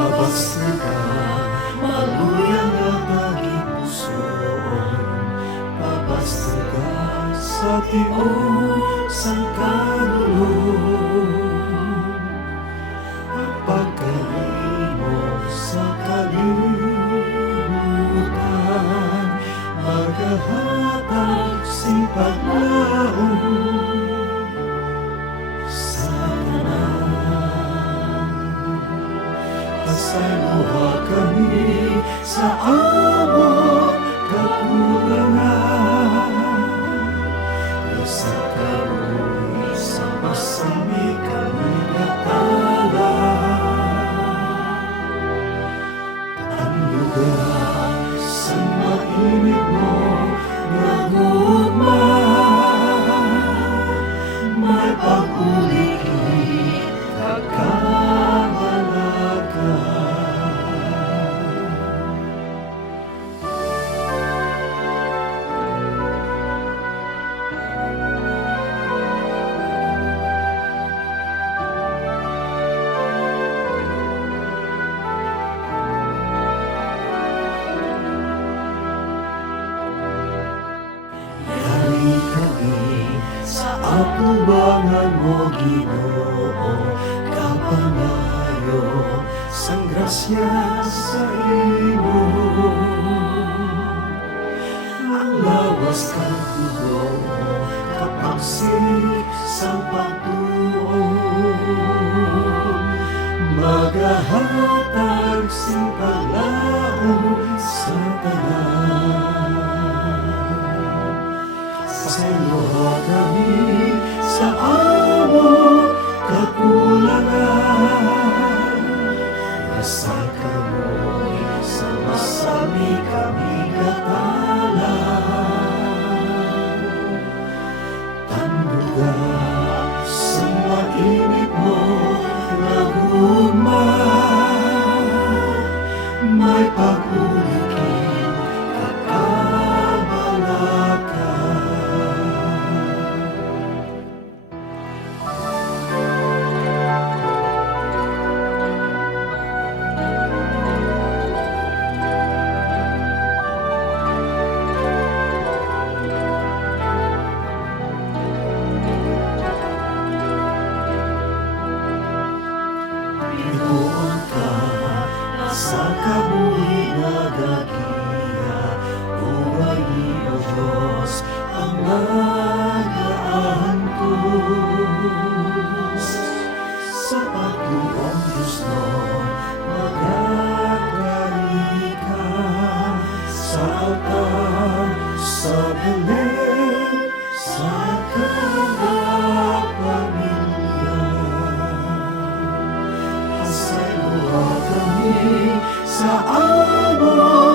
Mabasta ka, maluyang at pag-ipuson. Mabasta ka sa tiong sangkaloob. Ang pagkalimot sa kalimutan, maghahatag sipaglaon sa tanan. Pasayloha kami sa among kakulangan, sa karoon sa masami kami natala. Ang lugar sa mainit mo nagugman, may pag-ulikit kakamalakan. Sa atubangan mo, Ginoo, kapanayo sang grasya sa imo. Ang lawas kang tugo mo, kapagsik sa pagtuon, magahatag sing paglaon sa tanan. Pasayloha kami sa among kakulangan, sa kamoy sa masami kami katala. Tanduga sa mainit mo nagugman, may pag-ulikin kakamalakan. Doon ka sa kabuhi nagagiya, uwayi o Diyos ang nagaantos. Sa pagtuong Diyos no, magagari ka sa altar, sa Belen, sa pamilya. Pasayloha kami sa among